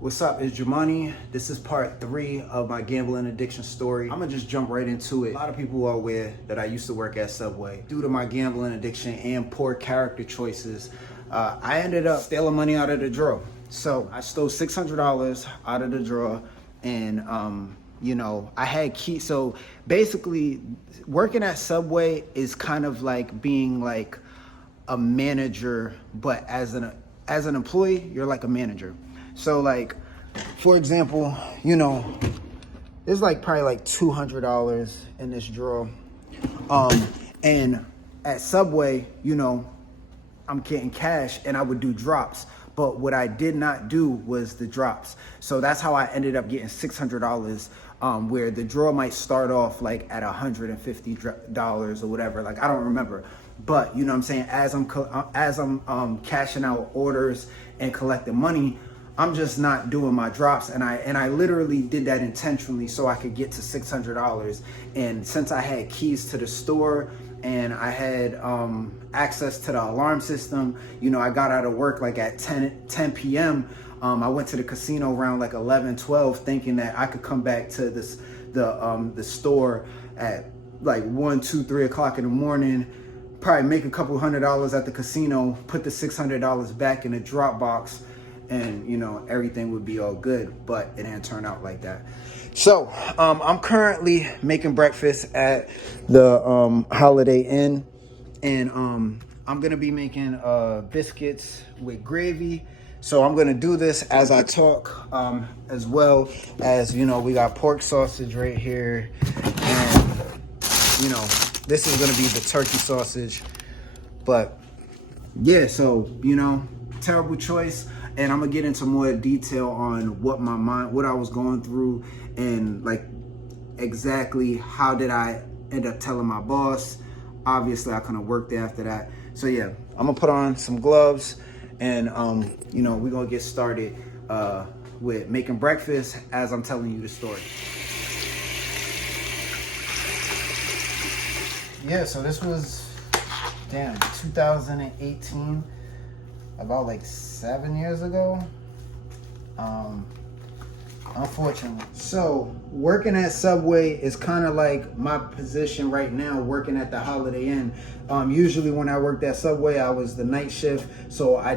What's up? It's Jumanne. This is part 3 of my gambling addiction story. I'm gonna just jump right into it. A lot of people are aware that I used to work at Subway. Due to my gambling addiction and poor character choices, I ended up stealing money out of the drawer. So I stole $600 out of the drawer, and I had keys. So basically, working at Subway is kind of like being like a manager, but as an employee, you're like a manager. So like, for example, there's like probably like $200 in this drawer. And at Subway, I'm getting cash and I would do drops. But what I did not do was the drops. So that's how I ended up getting $600, where the drawer might start off like at $150 or whatever. Like, I don't remember. But you know what I'm saying? As I'm cashing out orders and collecting money, I'm just not doing my drops, and I literally did that intentionally so I could get to $600. And since I had keys to the store and I had access to the alarm system, I got out of work like at 10 p.m. I went to the casino around like 11, 12, thinking that I could come back to the store at like 1, 2, 3 o'clock in the morning, probably make a couple $100 at the casino, put the $600 back in the drop box, and everything would be all good. But it didn't turn out like that. So I'm currently making breakfast at the Holiday Inn, and I'm gonna be making biscuits with gravy. So I'm gonna do this as I talk, as well as we got pork sausage right here, and this is gonna be the turkey sausage. But yeah, so terrible choice. And I'm gonna get into more detail on what I was going through, and like exactly how did I end up telling my boss. Obviously, I couldn't work there after that. So yeah, I'm gonna put on some gloves, and we're gonna get started with making breakfast as I'm telling you the story. Yeah, so this was 2018. About like 7 years ago, unfortunately. So working at Subway is kind of like my position right now, working at the Holiday Inn. Usually when I worked at Subway, I was the night shift. So I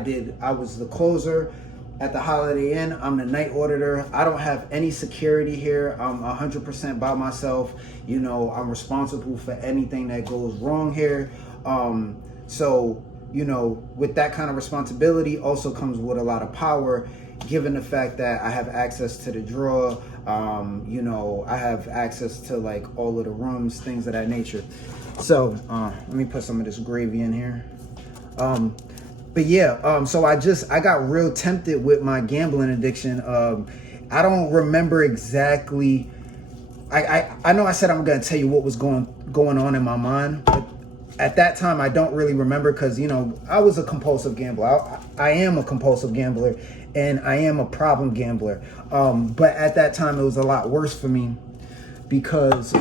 was the closer. At the Holiday Inn, I'm the night auditor. I don't have any security here. I'm 100% by myself. I'm responsible for anything that goes wrong here. With that kind of responsibility also comes with a lot of power, given the fact that I have access to the drawer. I have access to like all of the rooms, things of that nature. So let me put some of this gravy in here. But yeah, so I got real tempted with my gambling addiction. I don't remember exactly. I know I said I'm gonna tell you what was going on in my mind, but at that time, I don't really remember, because, I was a compulsive gambler. I am a compulsive gambler, and I am a problem gambler. But at that time, it was a lot worse for me, because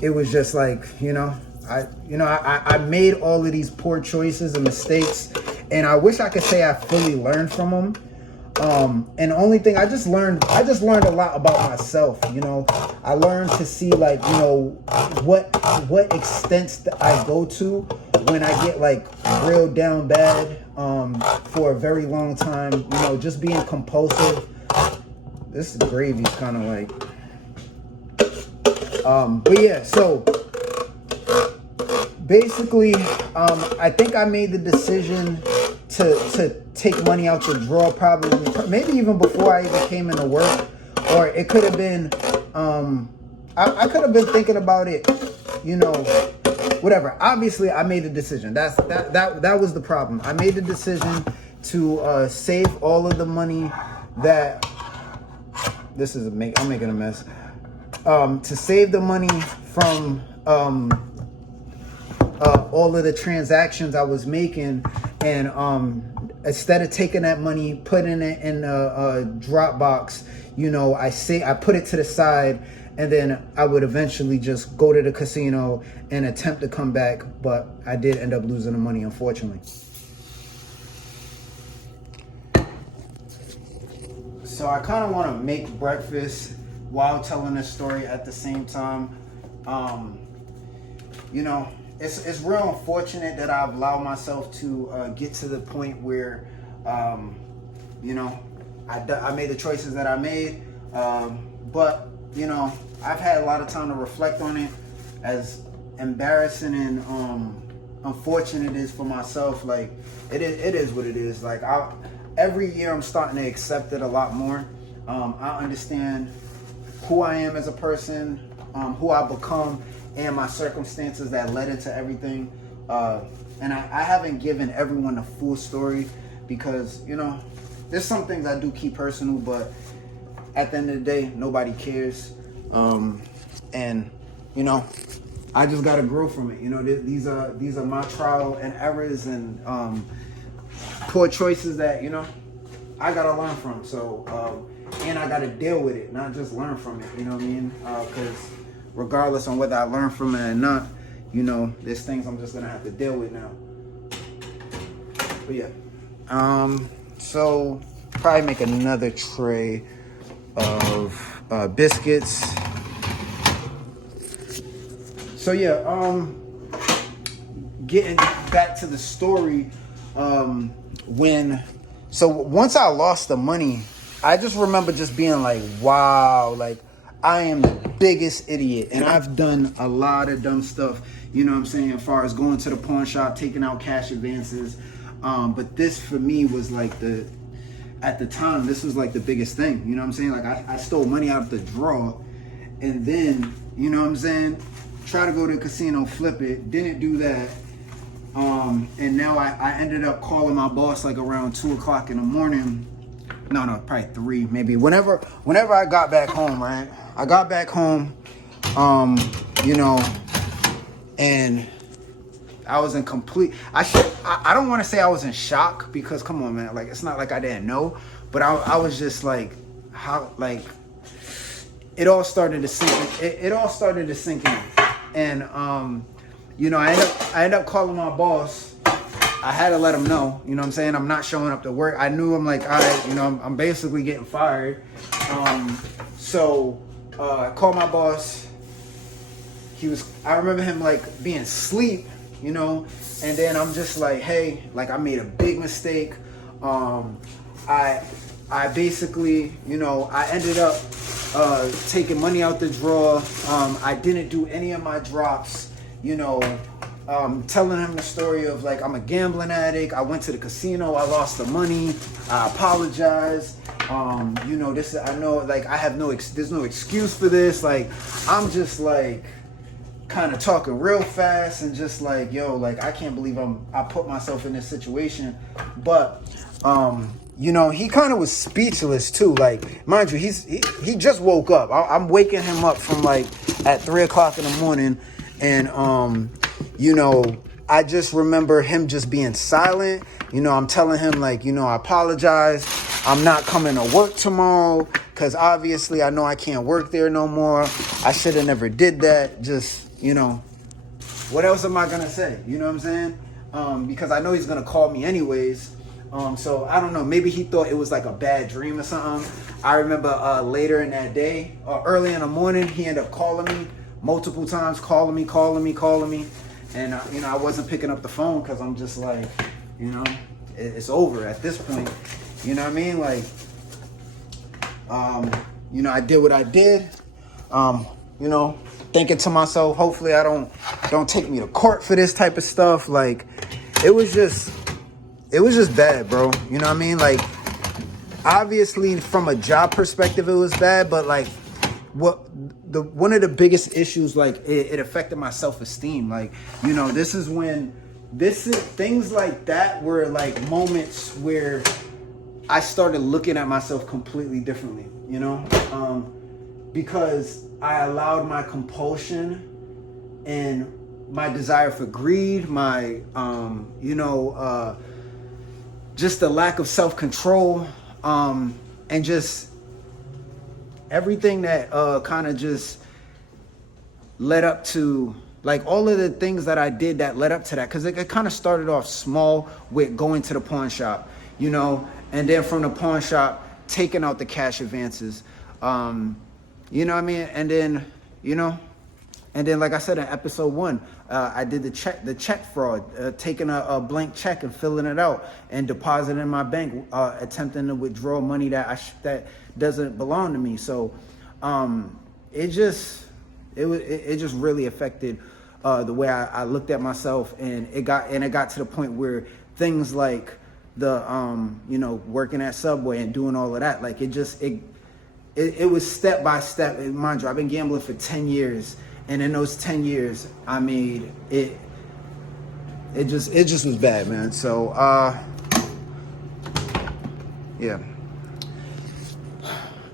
it was just like, I made all of these poor choices and mistakes, and I wish I could say I fully learned from them. And the only thing I just learned a lot about myself. I learned to see like, what extents that I go to when I get like real down bad, for a very long time, just being compulsive. This gravy's kind of like, but yeah, so basically, I think I made the decision to take money out the drawer, probably maybe even before I even came into work, or it could have been I could have been thinking about it, whatever. Obviously I made a decision. That was the problem. I made the decision to save all of the money that I'm making a mess, to save the money from all of the transactions I was making, and instead of taking that money, putting it in a drop box, I put it to the side, and then I would eventually just go to the casino and attempt to come back, but I did end up losing the money, unfortunately. So I kind of want to make breakfast while telling this story at the same time. You know, it's real unfortunate that I've allowed myself to get to the point where, you know, I made the choices that I made. But, you know, I've had a lot of time to reflect on it. As embarrassing and unfortunate it is for myself, like, it is what it is. Like, every year I'm starting to accept it a lot more. I understand who I am as a person, who I become, and my circumstances that led into everything. And I haven't given everyone the full story because, you know, there's some things I do keep personal, but at the end of the day, nobody cares. And, you know, I just gotta grow from it. You know, these are my trial and errors and poor choices that, you know, I gotta learn from. So, and I gotta deal with it, not just learn from it. You know what I mean? Because regardless on whether I learn from it or not, you know, there's things I'm just gonna have to deal with now. But yeah, so probably make another tray of biscuits. So yeah, getting back to the story, so once I lost the money, I just remember just being like, wow, like I am the biggest idiot. And I've done a lot of dumb stuff, you know what I'm saying, as far as going to the pawn shop, taking out cash advances. But this for me was like at the time, this was like the biggest thing, you know what I'm saying? Like I stole money out of the drawer and then, you know what I'm saying, try to go to the casino, flip it, didn't do that. And now I ended up calling my boss like around 2 o'clock in the morning. No, probably 3, maybe. Whenever I got back home, right? I got back home, you know, and I was in complete, I don't want to say I was in shock because come on, man, like it's not like I didn't know, but I was just like, how, like, it all started to sink in. It all started to sink in. And, you know, I ended up calling my boss. I had to let him know, you know what I'm saying? I'm not showing up to work. I knew I'm like, all right, you know, I'm basically getting fired. So I called my boss. I remember him like being asleep, you know, and then I'm just like, hey, like I made a big mistake. I basically, you know, I ended up taking money out the drawer. I didn't do any of my drops, you know, telling him the story of like, I'm a gambling addict. I went to the casino. I lost the money. I apologize. You know, I know, like, I have there's no excuse for this. Like, I'm just like kind of talking real fast and just like, yo, like, I can't believe I put myself in this situation. But, you know, he kind of was speechless too. Like, mind you, he just woke up. I'm waking him up from like at 3 o'clock in the morning. And, you know, I just remember him just being silent. You know, I'm telling him like, you know, I apologize. I'm not coming to work tomorrow because obviously I know I can't work there no more. I should have never did that. Just, you know, what else am I going to say? You know what I'm saying? Because I know he's going to call me anyways. So I don't know, maybe he thought it was like a bad dream or something. I remember later in that day, early in the morning, he ended up calling me multiple times, calling me. And, you know, I wasn't picking up the phone because I'm just like, you know, it's over at this point. You know what I mean? Like, you know, I did what I did. You know, thinking to myself, hopefully I don't take me to court for this type of stuff. Like, it was just bad, bro. You know what I mean? Like, obviously from a job perspective, it was bad, but like one of the biggest issues, like it affected my self-esteem. Like, you know, things like that were like moments where I started looking at myself completely differently, you know, because I allowed my compulsion and my desire for greed, my, you know, just the lack of self-control, and just everything that kind of just led up to, like, all of the things that I did that led up to that. Because it kind of started off small with going to the pawn shop, you know, and then from the pawn shop, taking out the cash advances. You know what I mean? And then, like I said in episode 1, I did the check fraud, taking a blank check and filling it out and depositing in my bank, attempting to withdraw money that doesn't belong to me. So it just really affected the way I looked at myself, and it got to the point where things like the working at Subway and doing all of that, like it was step by step. Mind you, I've been gambling for 10 years. And in those 10 years, I made it just was bad, man. So, yeah.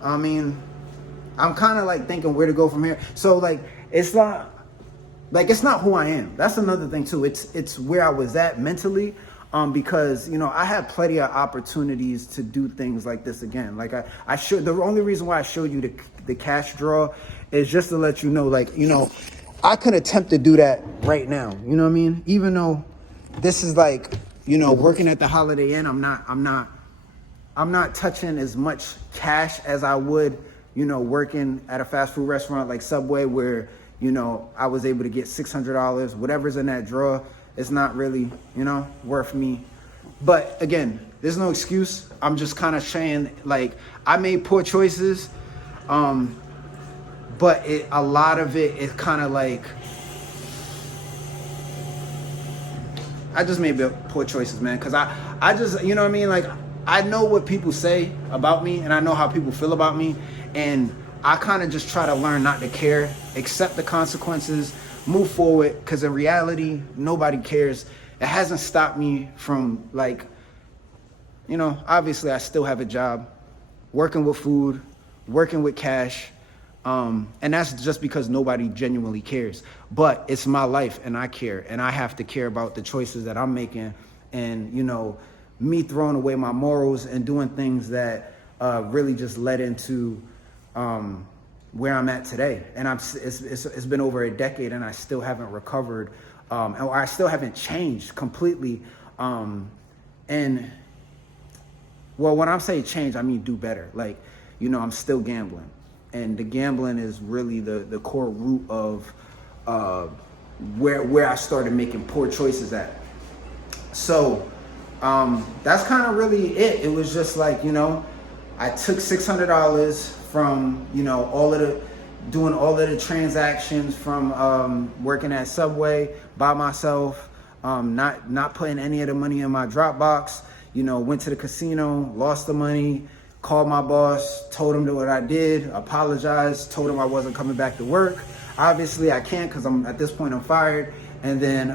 I mean, I'm kind of like thinking where to go from here. So like, it's not who I am. That's another thing too. It's where I was at mentally. Because I had plenty of opportunities to do things like this again. Like the only reason why I showed you the cash draw is just to let you know, like, I could attempt to do that right now. You know what I mean? Even though this is like, working at the Holiday Inn, I'm not touching as much cash as I would, working at a fast food restaurant like Subway, where, I was able to get $600, whatever's in that drawer. It's not really, worth me. But again, there's no excuse. I'm just kind of saying, like, I made poor choices. But a lot of it is kind of like, I just made poor choices, man. Because I just, you know what I mean? Like, I know what people say about me, and I know how people feel about me. And I kind of just try to learn not to care, accept the consequences, move forward, because in reality, nobody cares. It hasn't stopped me from, like, obviously I still have a job, working with food, working with cash, and that's just because nobody genuinely cares. But it's my life, and I care, and I have to care about the choices that I'm making, and me throwing away my morals and doing things that really just led into where I'm at today. And it's been over a decade, and I still haven't recovered, or I still haven't changed completely. And well, when I'm saying change, I mean do better. Like, I'm still gambling, and the gambling is really the core root of where I started making poor choices at. So that's kind of really it. It was just like, I took $600 from, doing all of the transactions from working at Subway by myself, not putting any of the money in my Dropbox, went to the casino, lost the money, called my boss, told him what I did, apologized, told him I wasn't coming back to work. Obviously I can't, because at this point I'm fired. And then,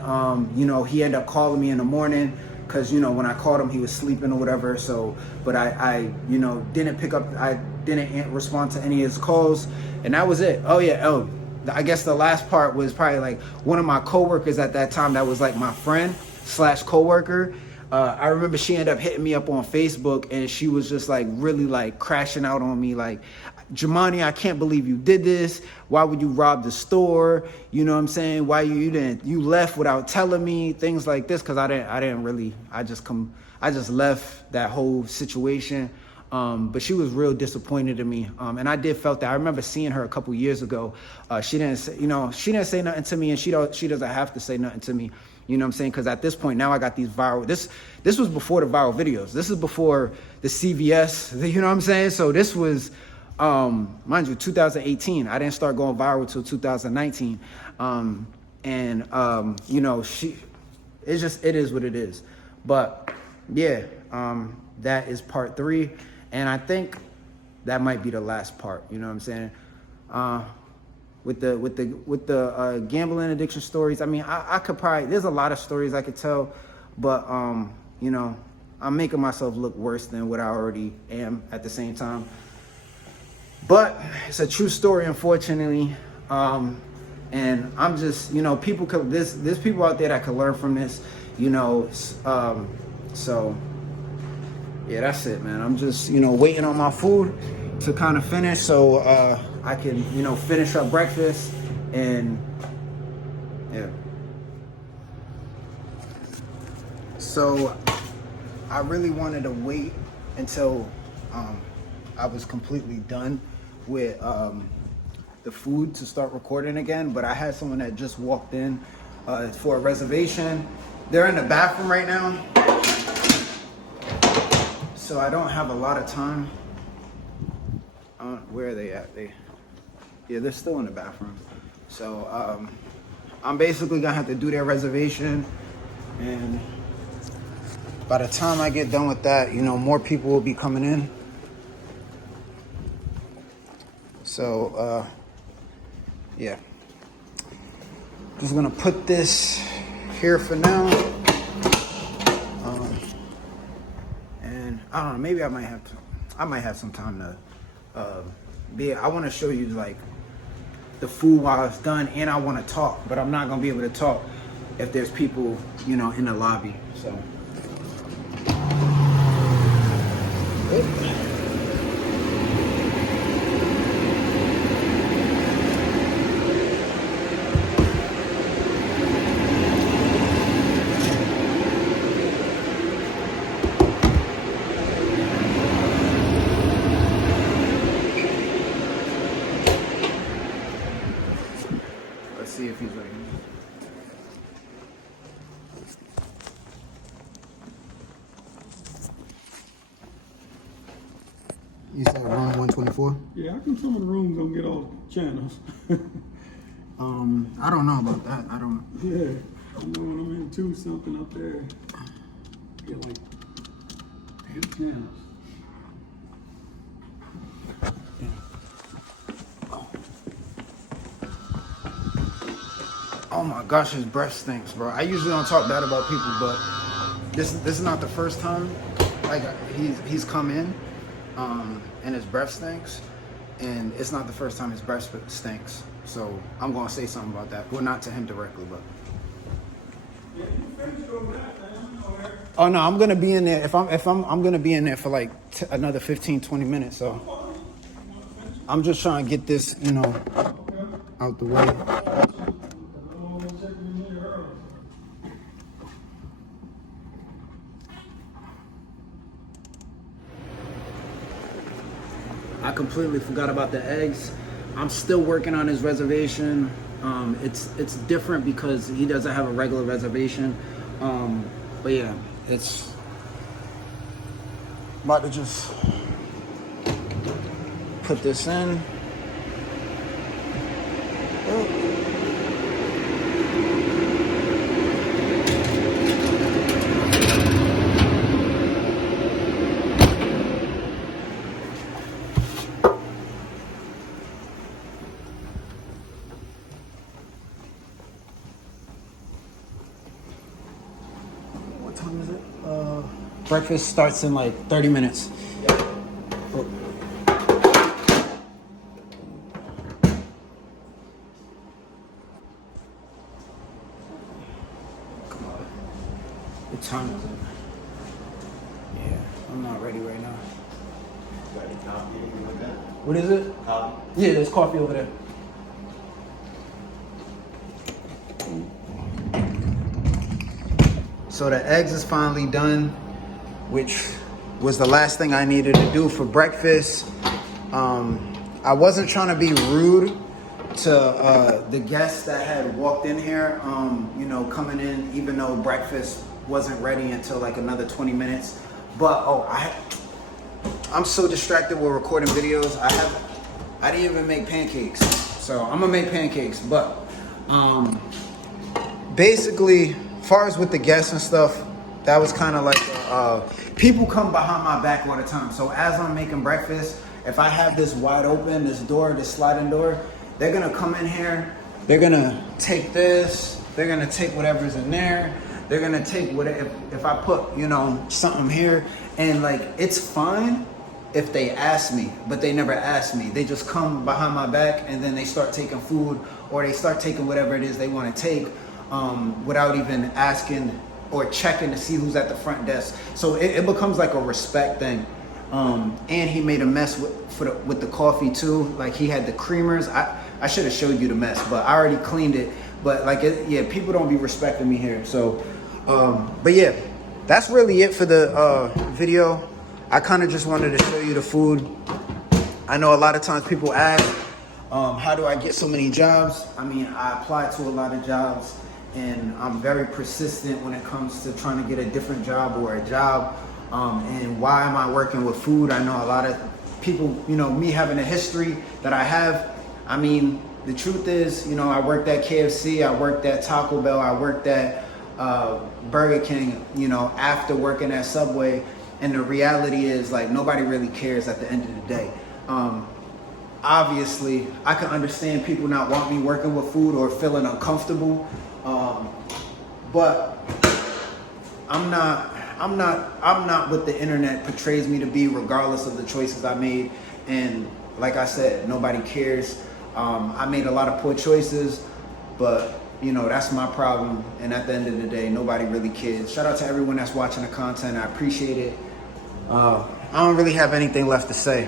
he ended up calling me in the morning, because, when I called him, he was sleeping or whatever. So, but I didn't pick up, I didn't respond to any of his calls, and that was it. I guess the last part was probably like one of my coworkers at that time that was like my friend / coworker. I remember she ended up hitting me up on Facebook, and she was just like really like crashing out on me, like, Jumanne, I can't believe you did this. Why would you rob the store? You know what I'm saying? Why you left without telling me? Things like this, because I just left that whole situation. But she was real disappointed in me. And I did felt that. I remember seeing her a couple years ago. She didn't say nothing to me, and she doesn't have to say nothing to me. You know what I'm saying? Because at this point now I got these viral. This was before the viral videos. This is before the CVS. You know what I'm saying? So this was, mind you, 2018. I didn't start going viral till 2019. It is what it is. But yeah, that is part 3. And I think that might be the last part. You know what I'm saying? With the gambling addiction stories. I mean, I could probably, there's a lot of stories I could tell, but I'm making myself look worse than what I already am at the same time. But it's a true story, unfortunately. And I'm just, people could, there's people out there that could learn from this, so yeah, that's it, man. I'm just, waiting on my food to kind of finish, so I can, finish up breakfast, and yeah. So I really wanted to wait until I was completely done with the food to start recording again, but I had someone that just walked in for a reservation. They're in the bathroom right now, so I don't have a lot of time. Where are they at? Yeah, they're still in the bathroom. So I'm basically gonna have to do their reservation, and by the time I get done with that, you know, more people will be coming in. So yeah, just gonna put this here for now. And I don't know, maybe I might have some time to I want to show you like the food while it's done, and I want to talk, but I'm not gonna be able to talk if there's people, you know, in the lobby. So let's see if he's ready. You said room 124? Yeah, how come some of the rooms don't get all the channels? I don't know about that. I don't. Yeah, I know when I'm into something up there, I get like 10 channels. Oh my gosh, his breath stinks, bro. I usually don't talk bad about people, but this is not the first time. Like he's come in, and his breath stinks, and it's not the first time his breath stinks. So I'm gonna say something about that. Well, not to him directly, but. Oh no, I'm gonna be in there. I'm gonna be in there for like another 15-20 minutes. So I'm just trying to get this, you know, out the way. I completely forgot about the eggs. I'm still working on his reservation. It's different because he doesn't have a regular reservation. But yeah, it's about to just put this in. Oh. What time is it? Breakfast starts in like 30 minutes. Oh. Come on. What time is it? Yeah, I'm not ready right now. Got any coffee, anything like that? What is it? Coffee? Yeah, there's coffee over there. So the eggs is finally done, which was the last thing I needed to do for breakfast. I wasn't trying to be rude to the guests that had walked in here, you know, coming in, even though breakfast wasn't ready until like another 20 minutes. But I'm so distracted with recording videos. I didn't even make pancakes. So I'm gonna make pancakes, but basically, as far as with the guests and stuff, that was kind of like, people come behind my back all the time. So as I'm making breakfast, if I have this wide open, this sliding door, they're gonna come in here, they're gonna take this, they're gonna take whatever's in there, they're gonna take whatever, if I put, you know, something here, and like, it's fine if they ask me, but they never ask me. They just come behind my back and then they start taking food, or they start taking whatever it is they wanna take, without even asking or checking to see who's at the front desk. So it becomes like a respect thing. And he made a mess with the coffee too. Like he had the creamers. I should have showed you the mess, but I already cleaned it. But like, yeah, people don't be respecting me here. So, but yeah, that's really it for the video. I kind of just wanted to show you the food. I know a lot of times people ask, how do I get so many jobs? I mean, I apply to a lot of jobs, and I'm very persistent when it comes to trying to get a different job or a job. And why am I working with food? I know a lot of people, you know, me having a history that I have. I mean, the truth is, you know, I worked at KFC, I worked at Taco Bell, I worked at Burger King, you know, after working at Subway. And the reality is, like, nobody really cares at the end of the day. Obviously, I can understand people not want me working with food or feeling uncomfortable, but I'm not what the internet portrays me to be, regardless of the choices I made. And like I said, nobody cares. I made a lot of poor choices, but you know, that's my problem. And at the end of the day, nobody really cares. Shout out to everyone that's watching the content. I appreciate it. I don't really have anything left to say.